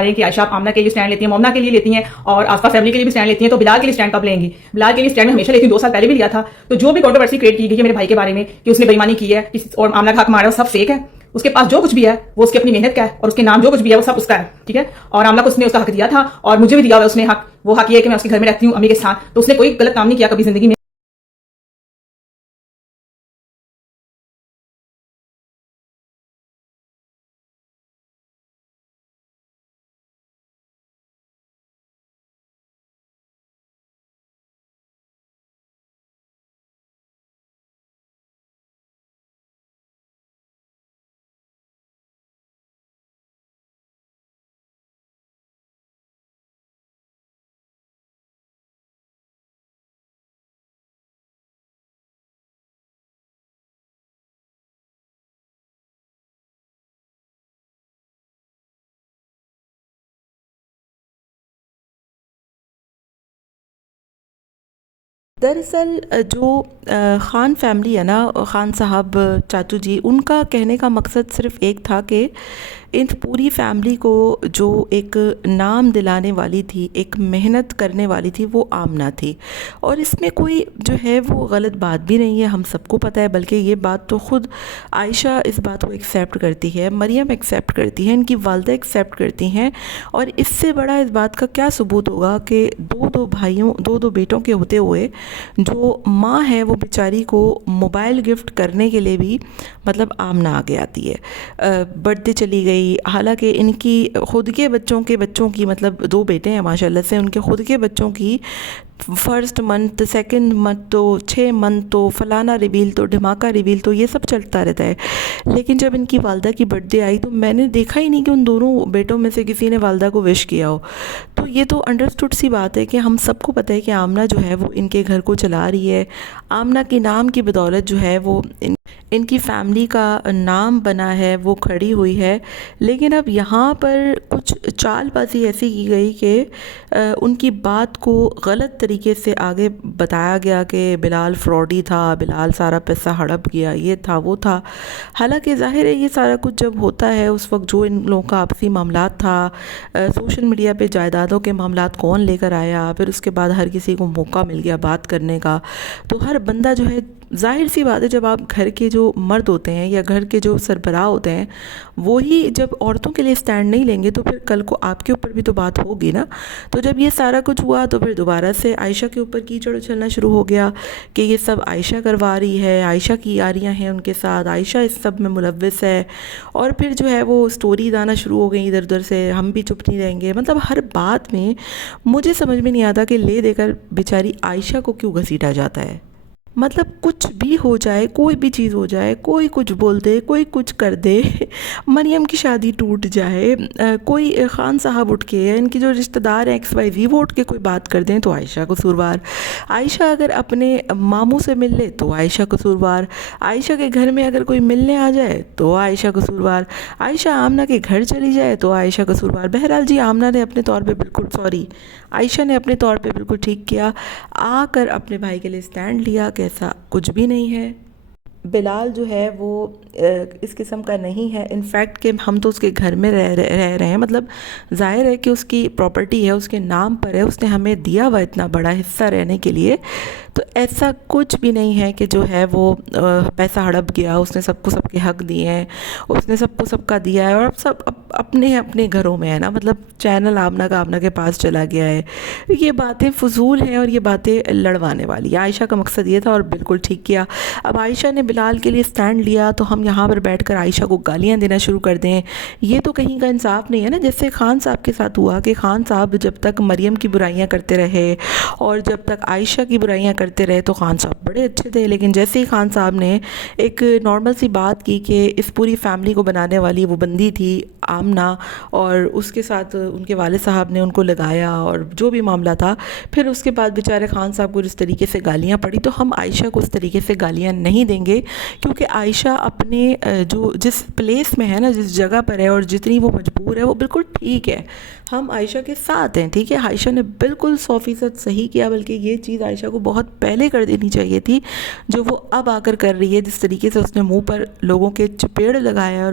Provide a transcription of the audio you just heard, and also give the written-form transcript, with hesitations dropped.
رہے ہیں کہ عائشہ آپ آمنہ کے لیے اسٹینڈ لیتی ہیں، مومنہ کے لیے لیتی ہیں اور آصفہ فیملی کے لیے بھی اسٹینڈ لیتی ہیں، تو بلال کے لیے اسٹینڈ کب لیں گی؟ بلال کے لیے اسٹینڈ ہمیشہ لیتی ہوں، 2 سال پہلے بھی لیا تھا. تو جو بھی کنٹروورسی کریٹ کی گئی ہے میرے بھائی کے بارے میں کہ اس نے بے ایمانی کی ہے اور آمنہ کا حق مارا ہے، وہ سب فیک ہے. اس کے پاس جو کچھ بھی ہے وہ اس کی اپنی محنت کا ہے اور اس کے نام جو کچھ بھی ہے وہ سب اس کا ہے. ٹھیک ہے، اور آمنہ کو اس نے اس کا حق دیا تھا اور مجھے بھی دیا ہوا اس نے حق. وہ حق یہ ہے کہ میں اس کے گھر میں رہتی ہوں امی کے ساتھ، تو اس نے کوئی غلط کام نہیں کیا کبھی زندگی میں. دراصل جو خان فیملی ہے نا، خان صاحب چاچو جی، ان کا کہنے کا مقصد صرف ایک تھا کہ ان پوری فیملی کو جو ایک نام دلانے والی تھی، ایک محنت کرنے والی تھی، وہ آمنہ تھی. اور اس میں کوئی جو ہے وہ غلط بات بھی نہیں ہے، ہم سب کو پتہ ہے. بلکہ یہ بات تو خود عائشہ اس بات کو ایکسیپٹ کرتی ہے، مریم ایکسیپٹ کرتی ہے، ان کی والدہ ایکسیپٹ کرتی ہیں. اور اس سے بڑا اس بات کا کیا ثبوت ہوگا کہ دو بیٹوں کے ہوتے ہوئے جو ماں ہے وہ بیچاری کو موبائل گفٹ کرنے کے لیے بھی مطلب آمنہ آگے آتی ہے. برتھ ڈے چلی گئی، حالانکہ ان کی خود کے بچوں کی مطلب 2 بیٹے ہیں ماشاءاللہ سے، ان کے خود کے بچوں کی فرسٹ منتھ، سیکنڈ منتھ تو 6 منتھ تو فلانا ریویل تو دھماکہ ریویل تو یہ سب چلتا رہتا ہے. لیکن جب ان کی والدہ کی برتھ ڈے آئی تو میں نے دیکھا ہی نہیں کہ ان دونوں بیٹوں میں سے کسی نے والدہ کو وش کیا ہو. تو یہ تو انڈرسٹوڈ سی بات ہے کہ ہم سب کو پتہ ہے کہ آمنہ جو ہے وہ ان کے گھر کو چلا رہی ہے. آمنہ کے نام کی بدولت جو ہے وہ ان کی فیملی کا نام بنا ہے، وہ کھڑی ہوئی ہے. لیکن اب یہاں پر کچھ چال بازی ایسی کی گئی کہ ان کی بات کو غلط طریقے سے آگے بتایا گیا کہ بلال فراڈی تھا، بلال سارا پیسہ ہڑپ گیا، یہ تھا وہ تھا. حالانکہ ظاہر ہے یہ سارا کچھ جب ہوتا ہے اس وقت جو ان لوگوں کا آپسی معاملات تھا، سوشل میڈیا پہ جائیدادوں کے معاملات کون لے کر آیا، پھر اس کے بعد ہر کسی کو موقع مل گیا بات کرنے کا. تو ہر بندہ جو ہے، ظاہر سی بات ہے جب آپ گھر کے جو مرد ہوتے ہیں یا گھر کے جو سربراہ ہوتے ہیں وہی جب عورتوں کے لیے سٹینڈ نہیں لیں گے تو پھر کل کو آپ کے اوپر بھی تو بات ہوگی نا. تو جب یہ سارا کچھ ہوا تو پھر دوبارہ سے عائشہ کے اوپر کیچڑ اچھلنا شروع ہو گیا کہ یہ سب عائشہ کروا رہی ہے، عائشہ کی یاریاں ہیں ان کے ساتھ، عائشہ اس سب میں ملوث ہے. اور پھر جو ہے وہ سٹوریز آنا شروع ہو گئیں ادھر ادھر سے، ہم بھی چپ نہیں رہیں گے. مطلب ہر بات میں مجھے سمجھ میں نہیں آتا کہ لے دے کر بیچاری عائشہ کو کیوں گھسیٹا جاتا ہے. مطلب کچھ بھی ہو جائے، کوئی بھی چیز ہو جائے، کوئی کچھ بول دے، کوئی کچھ کر دے، مریم کی شادی ٹوٹ جائے، کوئی خان صاحب اٹھ کے، ان کی جو رشتہ دار ہیں ایکس وائی زی وہ اٹھ کے کوئی بات کر دیں تو عائشہ قصوروار. عائشہ اگر اپنے ماموں سے مل لے تو عائشہ قصوروار. عائشہ کے گھر میں اگر کوئی ملنے آ جائے تو عائشہ قصوروار. عائشہ آمنہ کے گھر چلی جائے تو عائشہ قصوروار. بہرحال جی آمنہ نے اپنے طور پہ عائشہ نے اپنے طور پہ بالکل ٹھیک کیا، آ کر اپنے بھائی کے لیے سٹینڈ لیا کہ ایسا کچھ بھی نہیں ہے. بلال جو ہے وہ اس قسم کا نہیں ہے. انفیکٹ کہ ہم تو اس کے گھر میں رہ رہے ہیں، مطلب ظاہر ہے کہ اس کی پراپرٹی ہے، اس کے نام پر ہے، اس نے ہمیں دیا ہوا اتنا بڑا حصہ رہنے کے لیے. تو ایسا کچھ بھی نہیں ہے کہ جو ہے وہ پیسہ ہڑپ گیا. اس نے سب کو سب کے حق دیے ہیں، اس نے سب کو سب کا دیا ہے، اور اب سب اپنے اپنے گھروں میں ہے نا. مطلب چینل آمنہ کا آمنہ کے پاس چلا گیا ہے. یہ باتیں فضول ہیں اور یہ باتیں لڑوانے والی. عائشہ کا مقصد یہ تھا اور بالکل ٹھیک کیا. اب عائشہ نے بلال کے لیے سٹینڈ لیا تو ہم یہاں پر بیٹھ کر عائشہ کو گالیاں دینا شروع کر دیں. یہ تو کہیں کا انصاف نہیں ہے نا. جیسے خان صاحب کے ساتھ ہوا کہ خان صاحب جب تک مریم کی برائیاں کرتے رہے اور جب تک عائشہ کی برائیاں کرتے رہے تو خان صاحب بڑے اچھے تھے. لیکن جیسے ہی خان صاحب نے ایک نارمل سی بات کی کہ اس پوری فیملی کو بنانے والی وہ بندی تھی آمنہ، اور اس کے ساتھ ان کے والد صاحب نے ان کو لگایا اور جو بھی معاملہ تھا، پھر اس کے بعد بیچارے خان صاحب کو جس طریقے سے گالیاں پڑی، تو ہم عائشہ کو اس طریقے سے گالیاں نہیں دیں گے. کیونکہ عائشہ اپنے جس پلیس میں ہے نا، جس جگہ پر ہے اور جتنی وہ مجبور ہے وہ بالکل ٹھیک ہے. ہم عائشہ کے ساتھ ہیں، ٹھیک ہے. عائشہ نے بالکل 100% صحیح کیا، بلکہ یہ چیز عائشہ کو بہت پہلے کر دینی چاہیے تھی جو وہ اب آ کر رہی ہے. جس طریقے سے اس نے منہ پر لوگوں کے چپیڑ لگایا اور